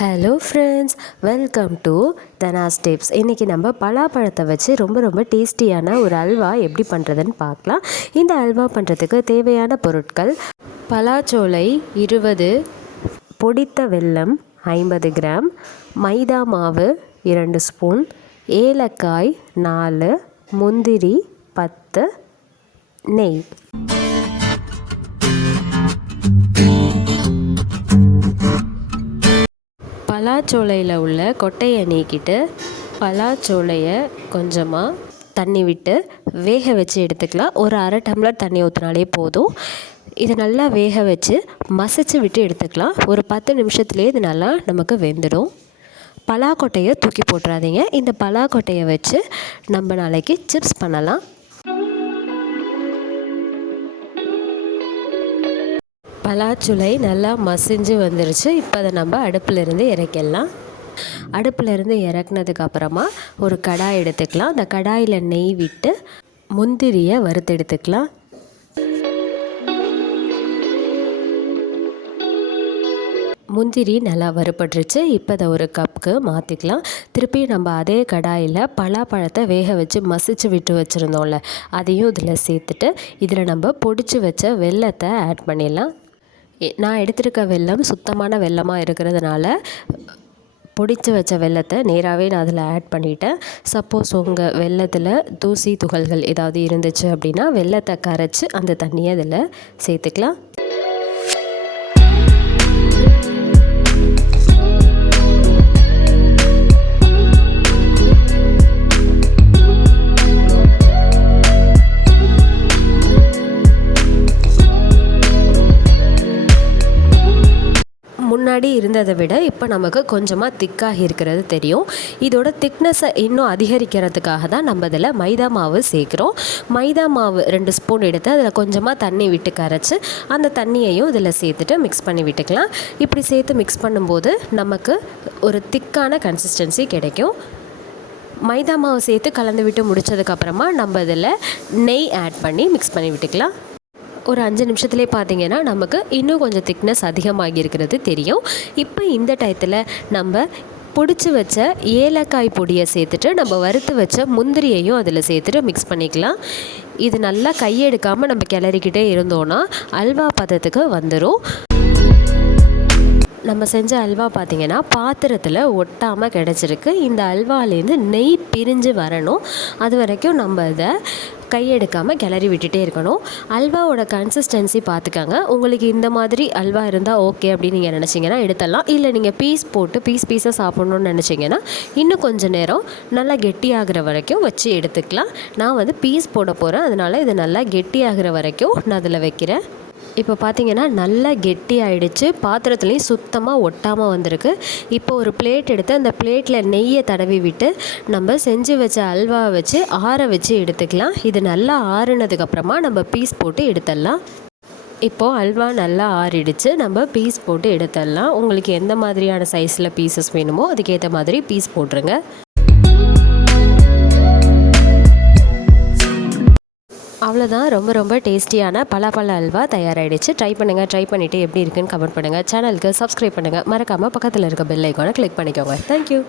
Hello friends welcome to Dhana's tips இன்றைக்கி நம்ம பலாப்பழத்தை வச்சு ரொம்ப ரொம்ப டேஸ்டியான ஒரு அல்வா எப்படி பண்ணுறதுன்னு பார்க்கலாம். இந்த அல்வா பண்ணுறதுக்கு தேவையான பொருட்கள் பலாச்சோலை இருபது பொடித்த வெல்லம் ஐம்பது கிராம் மைதா மாவு இரண்டு ஸ்பூன் ஏலக்காய் நாலு முந்திரி பத்து நெய். பலாச்சோலையில் உள்ள கொட்டையை நீக்கிட்டு பலாச்சோலையை கொஞ்சமாக தண்ணி விட்டு வேக வச்சு எடுத்துக்கலாம். ஒரு அரை டம்ளர் தண்ணி ஊற்றினாலே போதும். இதை நல்லா வேக வச்சு மசிச்சு விட்டு எடுத்துக்கலாம். ஒரு பத்து நிமிஷத்துலேயே இது நல்லா நமக்கு வெந்துடும். பலாக்கொட்டையை தூக்கி போட்டுறாதீங்க. இந்த பலாக்கொட்டையை வச்சு நம்ம நாளைக்கு சிப்ஸ் பண்ணலாம். பலாச்சுளை நல்லா மசிஞ்சு வந்துருச்சு. இப்போ அதை நம்ம அடுப்பிலிருந்து இறக்கிடலாம். அடுப்பிலிருந்து இறக்குனதுக்கப்புறமா ஒரு கடாய் எடுத்துக்கலாம். அந்த கடாயில் நெய் விட்டு முந்திரியை வறுத்து எடுத்துக்கலாம் முந்திரி நல்லா வறுபட்டுருச்சு. இப்போ அதை ஒரு கப்புக்கு மாற்றிக்கலாம் திருப்பி நம்ம அதே கடாயில் பலாப்பழத்தை வேக வச்சு மசிச்சு விட்டு வச்சுருந்தோம்ல அதையும் இதில் சேர்த்துட்டு இதில் நம்ம பொடிச்சு வச்ச வெல்லத்தை ஆட் பண்ணிடலாம். நான் எடுத்திருக்க வெல்லம் சுத்தமான வெல்லமாக இருக்கிறதுனால பொடிச்சு வச்ச வெள்ளத்தை நேராகவே நான் அதில் ஆட் பண்ணிவிட்டேன் சப்போஸ் உங்கள் வெள்ளத்தில் தூசி துகள்கள் ஏதாவது இருந்துச்சு அப்படின்னா வெள்ளத்தை கரைச்சி அந்த தண்ணியை அதில் சேர்த்துக்கலாம். முன்னாடி இருந்ததை விட இப்போ நமக்கு கொஞ்சமாக திக்காக இருக்கிறது தெரியும். இதோட திக்னஸை இன்னும் அதிகரிக்கிறதுக்காக தான் நம்ம இதில் மைதா மாவு சேர்க்குறோம். மைதா மாவு ரெண்டு ஸ்பூன் எடுத்து அதில் கொஞ்சமாக தண்ணி விட்டு கரைச்சி அந்த தண்ணியையும் இதில் சேர்த்துட்டு மிக்ஸ் பண்ணி விட்டுக்கலாம். இப்படி சேர்த்து மிக்ஸ் பண்ணும்போது நமக்கு ஒரு திக்கான கன்சிஸ்டன்சி கிடைக்கும். மைதா மாவு சேர்த்து கலந்து விட்டு முடித்ததுக்கப்புறமா நம்ம இதில் நெய் ஆட் பண்ணி மிக்ஸ் பண்ணி விட்டுக்கலாம். ஒரு அஞ்சு நிமிஷத்துலேயே பார்த்தீங்கன்னா நமக்கு இன்னும் கொஞ்சம் திக்னஸ் அதிகமாகி இருக்கிறது தெரியும். இப்போ இந்த டயத்தில் நம்ம பிடிச்சி வச்ச ஏலக்காய் பொடியை சேர்த்துட்டு நம்ம வறுத்து வச்ச முந்திரியையும் அதில் சேர்த்துட்டு மிக்ஸ் பண்ணிக்கலாம். இது நல்லா கையெடுக்காமல் நம்ம கிளறிக்கிட்டே இருந்தோன்னா அல்வா பதத்துக்கு வந்துடும் நம்ம செஞ்ச அல்வா பார்த்திங்கன்னா பாத்திரத்தில் ஒட்டாமல் கிடச்சிருக்கு. இந்த அல்வாலேருந்து நெய் பிரிஞ்சு வரணும். அது வரைக்கும் நம்ம இதை கையெடுக்காமல் கிளறி விட்டுட்டே இருக்கணும். அல்வாவோட கன்சிஸ்டன்சி பார்த்துக்கங்க. உங்களுக்கு இந்த மாதிரி அல்வா இருந்தால் ஓகே அப்படின்னு நீங்கள் நினச்சிங்கன்னா எடுத்துடலாம். இல்லை நீங்கள் பீஸ் போட்டு பீஸ் பீஸாக சாப்பிட்ணுன்னு நினச்சிங்கன்னா இன்னும் கொஞ்சம் நேரம் நல்லா கெட்டியாகிற வரைக்கும் வச்சு எடுத்துக்கலாம். நான் வந்து பீஸ் போட போகிறேன் அதனால் இது நல்லா கெட்டியாகிற வரைக்கும் நான் அதில் வைக்கிறேன். இப்போ பார்த்தீங்கன்னா நல்லா கெட்டி ஆகிடுச்சு பாத்திரத்துலேயும் சுத்தமாக ஒட்டாமல் வந்திருக்கு. இப்போ ஒரு பிளேட் எடுத்து அந்த பிளேட்டில் நெய்யை தடவி விட்டு நம்ம செஞ்சு வச்ச அல்வாவை வச்சு ஆற வச்சு எடுத்துக்கலாம். இது நல்லா ஆறுனதுக்கப்புறமா நம்ம பீஸ் போட்டு எடுத்துடலாம். இப்போது அல்வா நல்லா ஆறிடுச்சு. நம்ம பீஸ் போட்டு எடுத்துடலாம். உங்களுக்கு எந்த மாதிரியான சைஸில் பீசஸ் வேணுமோ அதுக்கேற்ற மாதிரி பீஸ் போட்டுருங்க. அவ்வளோதான் ரொம்ப ரொம்ப டேஸ்டியான பலாப்பழ அல்வா தயாராகிடுச்சு ட்ரை பண்ணுங்கள் ட்ரை பண்ணிவிட்டு எப்படி இருக்குன்னு கமெண்ட் பண்ணுங்கள் சேனலுக்கு சப்ஸ்கிரைப் பண்ணுங்கள் மறக்காமல் பக்கத்தில் இருக்க பெல் ஐக்கானை கிளிக் பண்ணிக்கோங்க. தேங்க்யூ